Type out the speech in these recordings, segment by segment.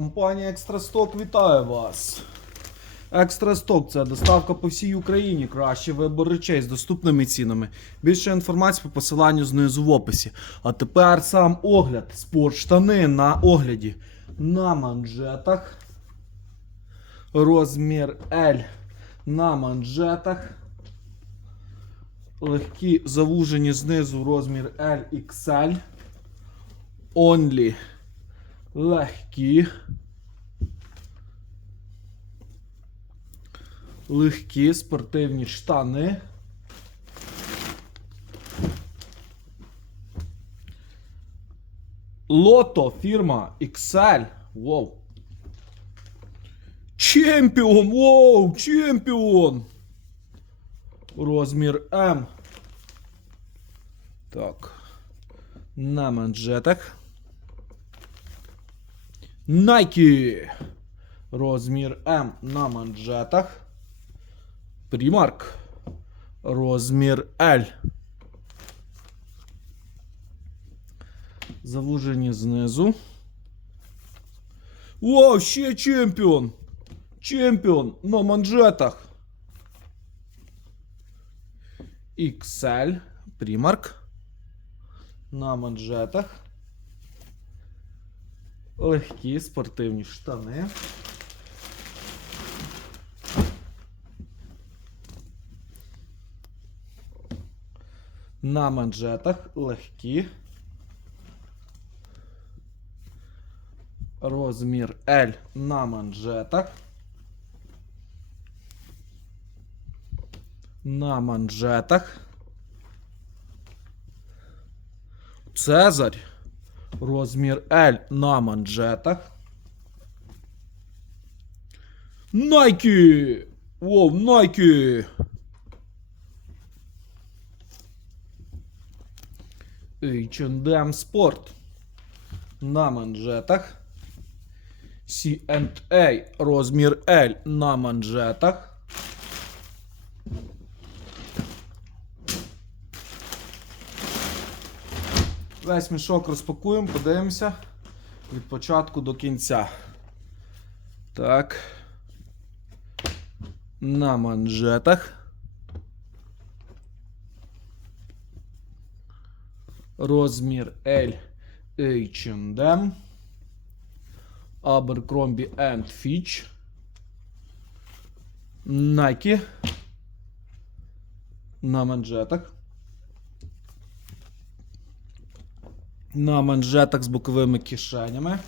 Компанія Екстрасток вітає вас. Екстрасток це доставка по всій Україні. Кращий вибор речей з доступними цінами. Більше інформації по посиланню знизу в описі. А тепер сам огляд. Спортштани на огляді. На манжетах. Розмір L на манжетах. Легкі завужені знизу розмір LXL. Only легкі. Легкі спортивні штани. Лото фірма XL. Воу. Чемпіон! Воу! Чемпіон! Розмір М. Так. На манжетах. Nike. Розмір М на манжетах. Primark. Розмір L. Завужені знизу. О, ще чемпіон! Чемпіон на манжетах. XL. Primark. На манжетах. Легкі спортивні штани. На манжетах легкі. Розмір L на манжетах. На манжетах. Цезарь. Розмір L на манжетах. Nike! Воу, Nike! H&M Sport на манжетах. C&A розмір L на манжетах. Весь мішок розпакуємо, подивимося від початку до кінця. Так. На манжетах. Розмір L H&M. Abercrombie and Fitch. Nike. На манжетах. На манжетах з боковими кишенями.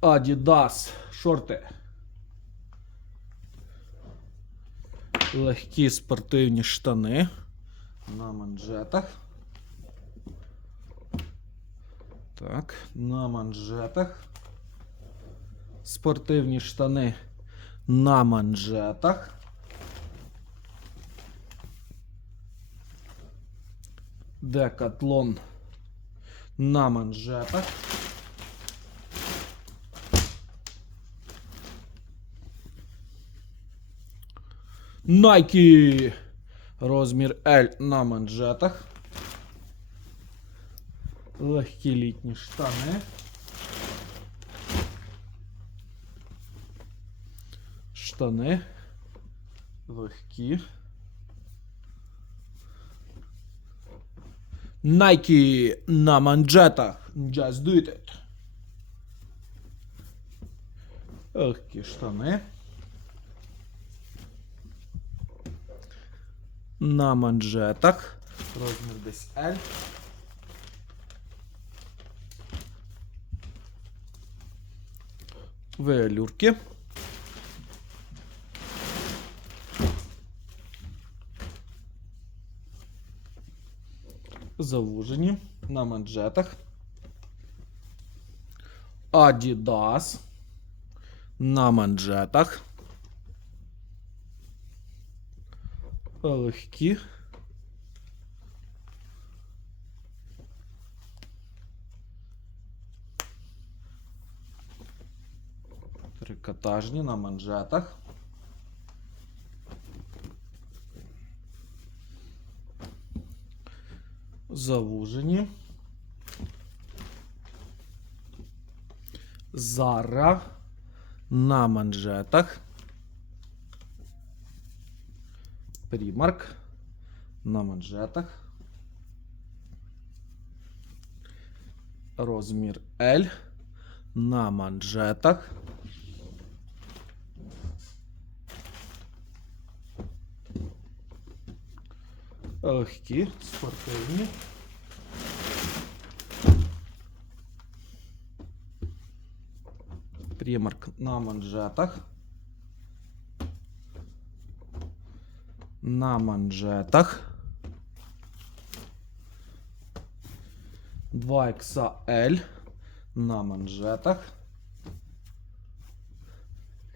Adidas шорти. Легкі спортивні штани на манжетах. Так, на манжетах. Спортивні штани на манжетах. Декатлон на манжетах. Nike розмір L на манжетах. Легкі літні штани. Штани. Легкі. Nike на манжетах. Just do it. Легкі штани. На манжетах. Розмір десь L. Велюрки. Завужені на манжетах. Adidas на манжетах. Легкі. Трикотажні на манжетах. завужені. Зара на манжетах. Примарк на манжетах. Розмір L на манжетах. Легкі, спортивні. Примарк на манжетах. На манжетах. 2XL на манжетах.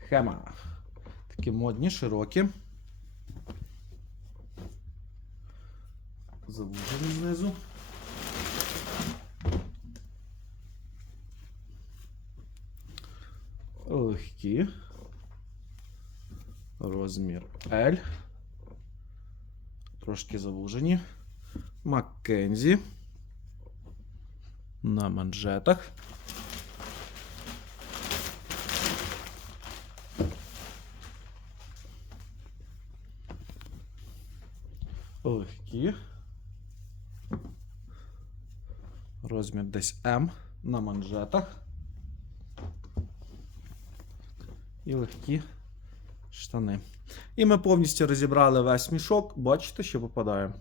Хема. Такі модні, широкі. Завужені знизу. Легкі. Розмір L. Трошки завужені. Маккензі. На манжетах. Легкі. Розмір десь М на манжетах. І легкі штани. І ми повністю розібрали весь мішок. Бачите, що попадає.